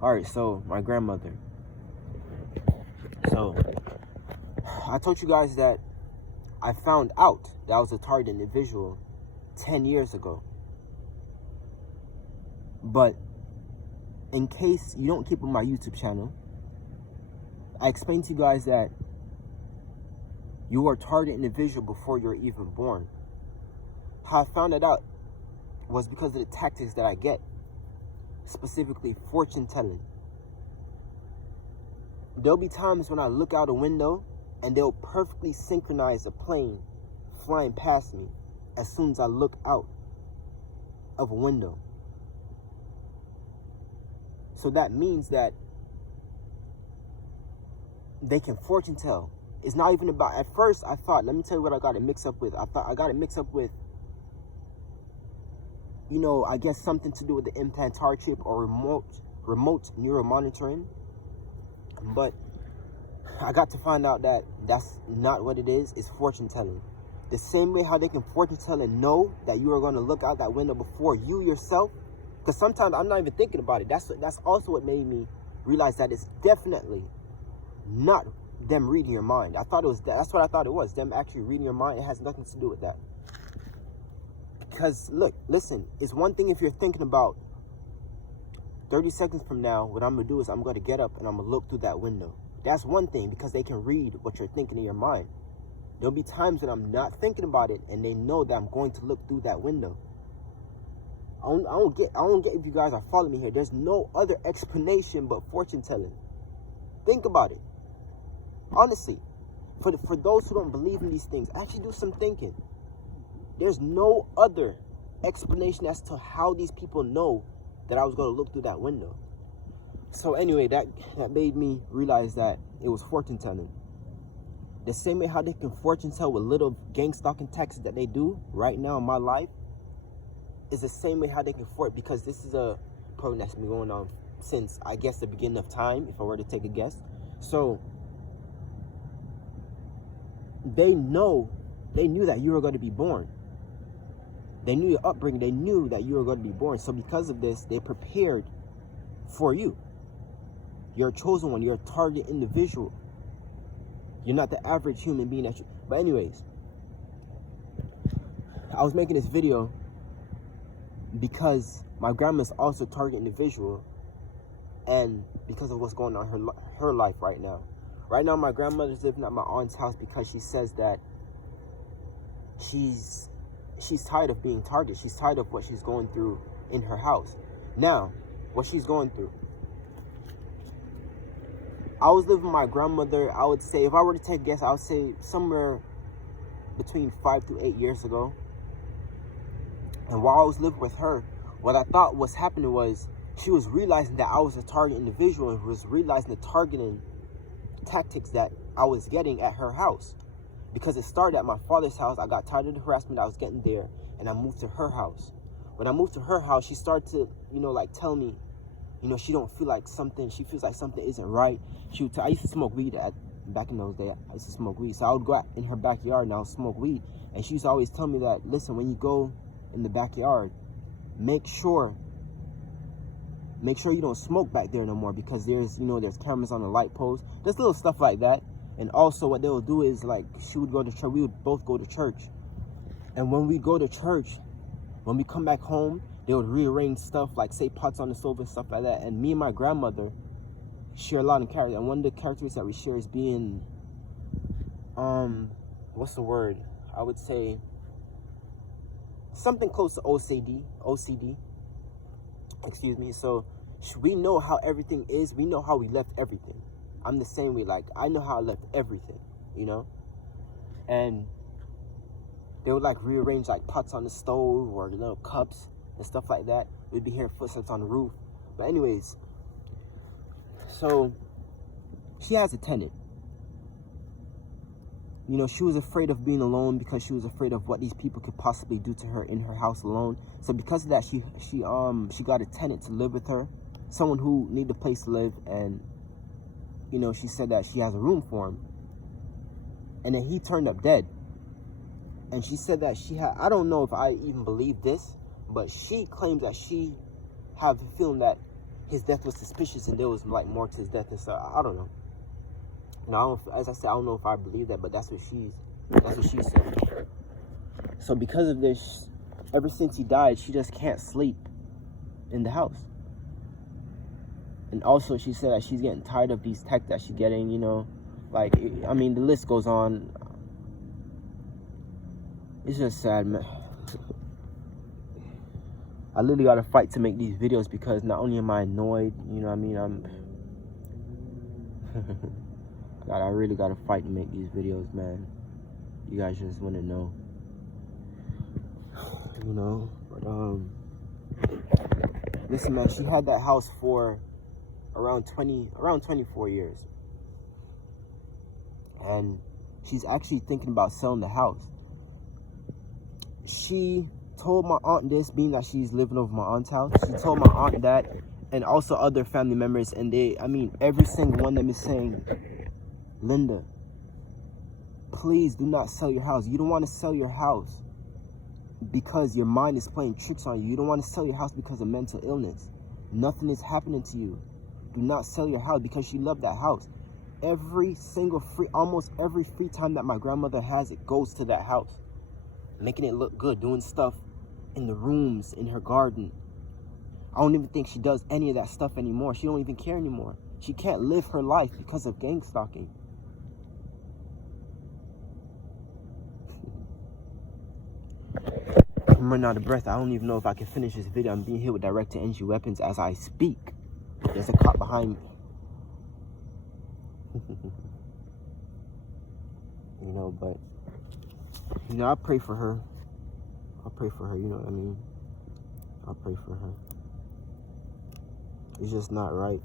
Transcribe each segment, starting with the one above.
Alright, so my grandmother. So I told you guys that I found out that I was a target individual 10 years ago. But in case you don't keep on my YouTube channel, I explained to you guys that you are a target individual before you're even born. How I found that out was because of the tactics that I get, specifically fortune telling. There'll be times when I look out a window and they'll perfectly synchronize a plane flying past me as soon as I look out of a window. So that means that they can fortune tell. It's not even about, at first I thought, let me tell you what I got it mixed up with. I thought I got it mixed up with, you know, I guess something to do with the implantar chip or remote neural monitoring. But I got to find out that that's not what it is. It's fortune telling. The same way how they can fortune tell and know that you are going to look out that window before you yourself. Because sometimes I'm not even thinking about it. That's also what made me realize that it's definitely not them reading your mind. I thought it was, that's what I thought it was. Them actually reading your mind. It has nothing to do with that. Because look, listen, it's one thing if you're thinking about 30 seconds from now, what I'm going to do is I'm going to get up and I'm going to look through that window. That's one thing, because they can read what you're thinking in your mind. There'll be times that I'm not thinking about it and they know that I'm going to look through that window. I don't get if you guys are following me here. There's no other explanation but fortune telling. Think about it. Honestly, for those who don't believe in these things, actually do some thinking. There's no other explanation as to how these people know that I was going to look through that window. So anyway, that made me realize that it was fortune telling. The same way how they can fortune tell with little gang stalking tactics that they do right now in my life is the same way how they can because this is a program that's been going on since, I guess, the beginning of time, if I were to take a guess. So they knew that you were going to be born. They knew your upbringing. They knew that you were going to be born. So because of this, they prepared for you. You're a chosen one. You're a target individual. You're not the average human being that you... But anyways, I was making this video because my grandma's also a target individual, and because of what's going on in her life right now. Right now, my grandmother's living at my aunt's house because she says that she's tired of being targeted. She's tired of what she's going through in her house. Now, what she's going through. I was living with my grandmother, I would say, if I were to take a guess, I would say somewhere between 5 to 8 years ago. And while I was living with her, what I thought was happening was she was realizing that I was a target individual and was realizing the targeting tactics that I was getting at her house. Because it started at my father's house. I got tired of the harassment I was getting there, and I moved to her house. When I moved to her house, she started to, you know, like tell me, you know, she don't feel like something, she feels like something isn't right. I used to smoke weed back in those days. I used to smoke weed. So I would go out in her backyard and I would smoke weed. And she used to always tell me that, listen, when you go in the backyard, make sure you don't smoke back there no more, because there's cameras on the light post. There's little stuff like that. And also what they will do is, like, she would go to church, we would both go to church. And when we go to church, when we come back home, they would rearrange stuff, like say pots on the stove and stuff like that. And me and my grandmother share a lot of characters. And one of the characteristics that we share is being, what's the word? I would say something close to OCD. Excuse me. So we know how everything is. We know how we left everything. I'm the same way. Like, I know how I left everything, you know? And they would like rearrange like pots on the stove or little cups and stuff like that. We'd be hearing footsteps on the roof. But anyways, so she has a tenant. You know, she was afraid of being alone because she was afraid of what these people could possibly do to her in her house alone. So because of that, she got a tenant to live with her, someone who needed a place to live. And you know, she said that she has a room for him. And then he turned up dead. And she said that I don't know if I even believe this, but she claims that she have the feeling that his death was suspicious and there was like more to his death and stuff. I don't know. And I don't, as I said, I don't know if I believe that, but that's what she said. So because of this, ever since he died, she just can't sleep in the house. And also she said that she's getting tired of these texts that she's getting, you know, like, I mean, the list goes on. It's just sad, man. I literally gotta fight to make these videos because not only am I annoyed, you know what I mean, God, I really gotta fight to make these videos, man. You guys just wanna know. You know, but listen, man, she had that house for around 24 years. And she's actually thinking about selling the house. She told my aunt this, being that she's living over my aunt's house. She told my aunt that, and also other family members, and every single one of them is saying, Linda, please do not sell your house. You don't want to sell your house because your mind is playing tricks on you. You don't want to sell your house because of mental illness. Nothing is happening to you. Do not sell your house, because she loved that house. Almost every free time that my grandmother has, it goes to that house, making it look good, doing stuff in the rooms, in her garden. I don't even think she does any of that stuff anymore. She don't even care anymore. She can't live her life because of gang stalking. I'm running out of breath. I don't even know if I can finish this video. I'm being hit with direct-to-energy weapons as I speak. There's a cop behind me. You know, but, you know, I pray for her. I'll pray for her, you know what I mean? I'll pray for her. It's just not right.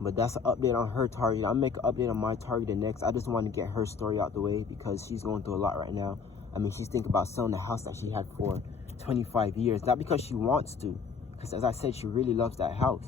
But that's an update on her target. I'll make an update on my target next. I just want to get her story out the way because she's going through a lot right now. I mean, she's thinking about selling the house that she had for 25 years. Not because she wants to. Because as I said, she really loves that house.